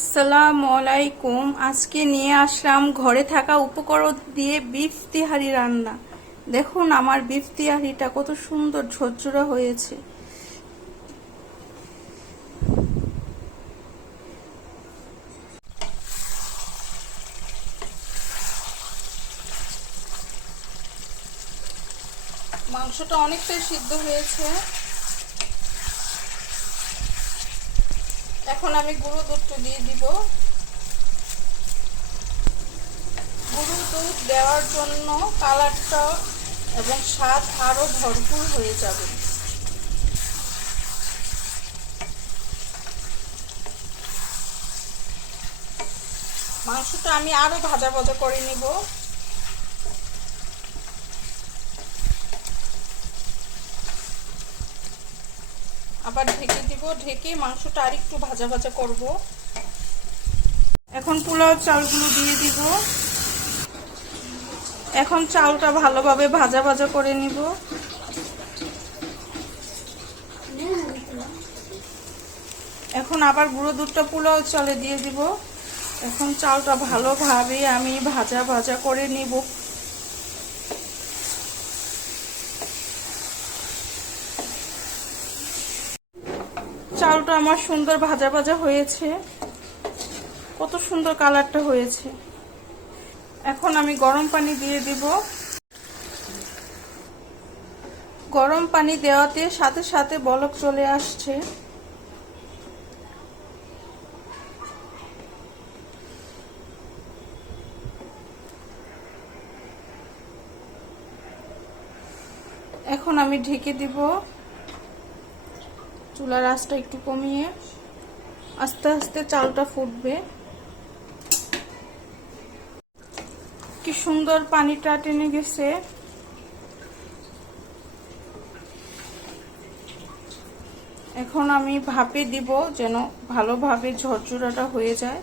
আসসালামু আলাইকুম। আজকে নিয়ে আসলাম ঘরে থাকা উপকরণ দিয়ে বিফ তিহারি রান্না। দেখুন আমার বিফ তিহারিটা কত সুন্দর ঝরঝরা হয়েছে। মাংসটা অনেকটাই সিদ্ধ হয়েছে। এখন আমি গুঁড়ো দুধটা দিয়ে দিব। গুঁড়ো দুধ দেওয়ার জন্য কালারটা এবং স্বাদ আরও ভরপুর হয়ে যাবে। মাংসটা আমি আরও ভাজা ভাজা করে নিব। আবার ঢেকে দিব, ঢেকে মাংসটা আর একটু ভাজা ভাজা করব। এখন পোলাও চালগুলো দিয়ে দিব। এখন চালটা ভালোভাবে ভাজা ভাজা করে নিব। এখন আবার গুঁড়ো দুধটা পোলাও চালে দিয়ে দিব। এখন চালটা ভালোভাবে আমি ভাজা ভাজা করে নিব। চালটা আমার সুন্দর ভাজা ভাজা হয়েছে। কত সুন্দর কালারটা হয়েছে। এখন আমি গরম পানি দিয়ে দিব। গরম পানি দেওয়াতে সাথে সাথে বলক চলে আসছে। এখন আমি ঢেকে দিব। চুলার আঁচটা একটু কমিয়ে আস্তে আস্তে চালটা ফুটবে। কি সুন্দর পানিটা টেনে গেছে। এখন আমি ভাপে দিব যেন ভালোভাবে ঝরঝরাটা হয়ে যায়।